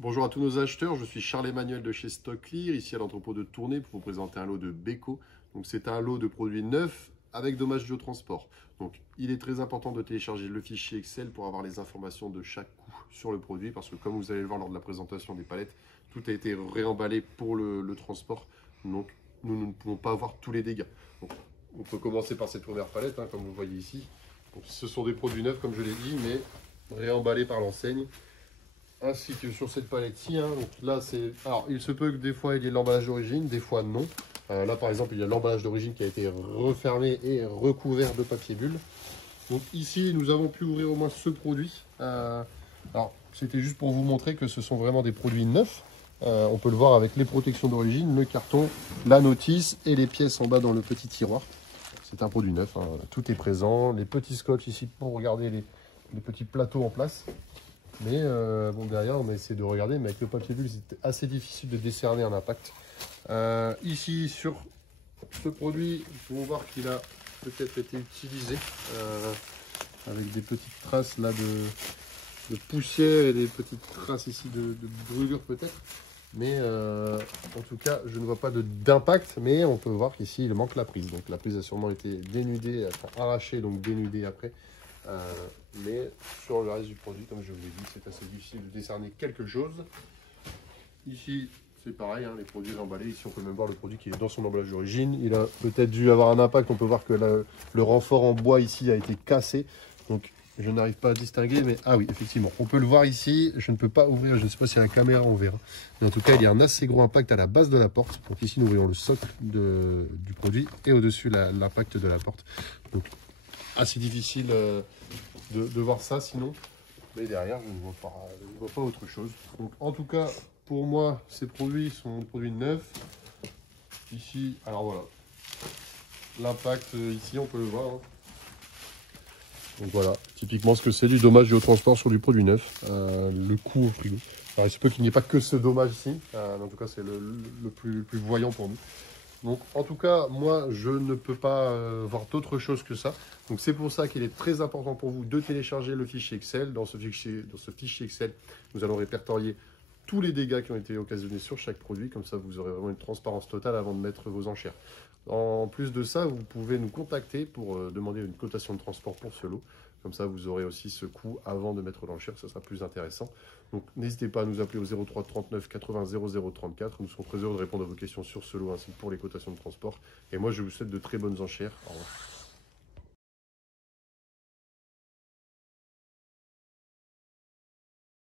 Bonjour à tous nos acheteurs, je suis Charles-Emmanuel de chez Stocklear, ici à l'entrepôt de Tournai pour vous présenter un lot de Beko. Donc c'est un lot de produits neufs avec dommage dû au transport. Donc il est très important de télécharger le fichier Excel pour avoir les informations de chaque coût sur le produit parce que comme vous allez le voir lors de la présentation des palettes, tout a été réemballé pour le transport. Donc nous ne pouvons pas avoir tous les dégâts. Donc, on peut commencer par cette première palette, comme vous voyez ici. Donc, ce sont des produits neufs comme je l'ai dit, mais réemballés par l'enseigne ainsi que sur cette palette-ci. Donc là, c'est. Alors, il se peut que des fois il y ait l'emballage d'origine, des fois non. Là, par exemple, il y a l'emballage d'origine qui a été refermé et recouvert de papier bulle. Donc ici, nous avons pu ouvrir au moins ce produit. Alors, c'était juste pour vous montrer que ce sont vraiment des produits neufs. On peut le voir avec les protections d'origine, le carton, la notice et les pièces en bas dans le petit tiroir. C'est un produit neuf, tout est présent. Les petits scotch ici pour regarder les petits plateaux en place. Mais bon, derrière, on a essayé de regarder, mais avec le papier bulle, c'est assez difficile de décerner un impact. Ici, sur ce produit, vous pouvez voir qu'il a peut-être été utilisé avec des petites traces là de poussière et des petites traces ici de brûlure peut-être. Mais en tout cas, je ne vois pas d'impact, mais on peut voir qu'ici, il manque la prise. Donc la prise a sûrement été dénudée, enfin arrachée, donc dénudée après. Mais sur le reste du produit, comme je vous l'ai dit, c'est assez difficile de décerner quelque chose. Ici, c'est pareil, les produits emballés. Ici, on peut même voir le produit qui est dans son emballage d'origine. Il a peut-être dû avoir un impact. On peut voir que le renfort en bois ici a été cassé. Donc, je n'arrive pas à distinguer, mais ah oui, effectivement, on peut le voir ici. Je ne peux pas ouvrir, je ne sais pas si à la caméra on verra. Mais en tout cas, il y a un assez gros impact à la base de la porte. Donc ici, nous voyons le socle du produit et au-dessus l'impact de la porte. Donc, assez difficile de voir ça sinon. Mais derrière, je ne vois pas autre chose. Donc, en tout cas, pour moi, ces produits sont des produits neufs. Ici, alors voilà. L'impact, ici, on peut le voir. Donc voilà, typiquement ce que c'est du dommage dû au transport sur du produit neuf. Le coût au frigo. Alors, il se peut qu'il n'y ait pas que ce dommage ici. En tout cas, c'est le plus voyant pour nous. Donc, en tout cas, moi, je ne peux pas voir d'autre chose que ça. Donc, c'est pour ça qu'il est très important pour vous de télécharger le fichier Excel. Dans ce fichier Excel, nous allons répertorier tous les dégâts qui ont été occasionnés sur chaque produit. Comme ça, vous aurez vraiment une transparence totale avant de mettre vos enchères. En plus de ça, vous pouvez nous contacter pour demander une cotation de transport pour ce lot. Comme ça, vous aurez aussi ce coût avant de mettre l'enchère, ça sera plus intéressant. Donc, n'hésitez pas à nous appeler au 03 39 80 00 34. Nous serons très heureux de répondre à vos questions sur ce lot ainsi que pour les cotations de transport. Et moi, je vous souhaite de très bonnes enchères. Au revoir.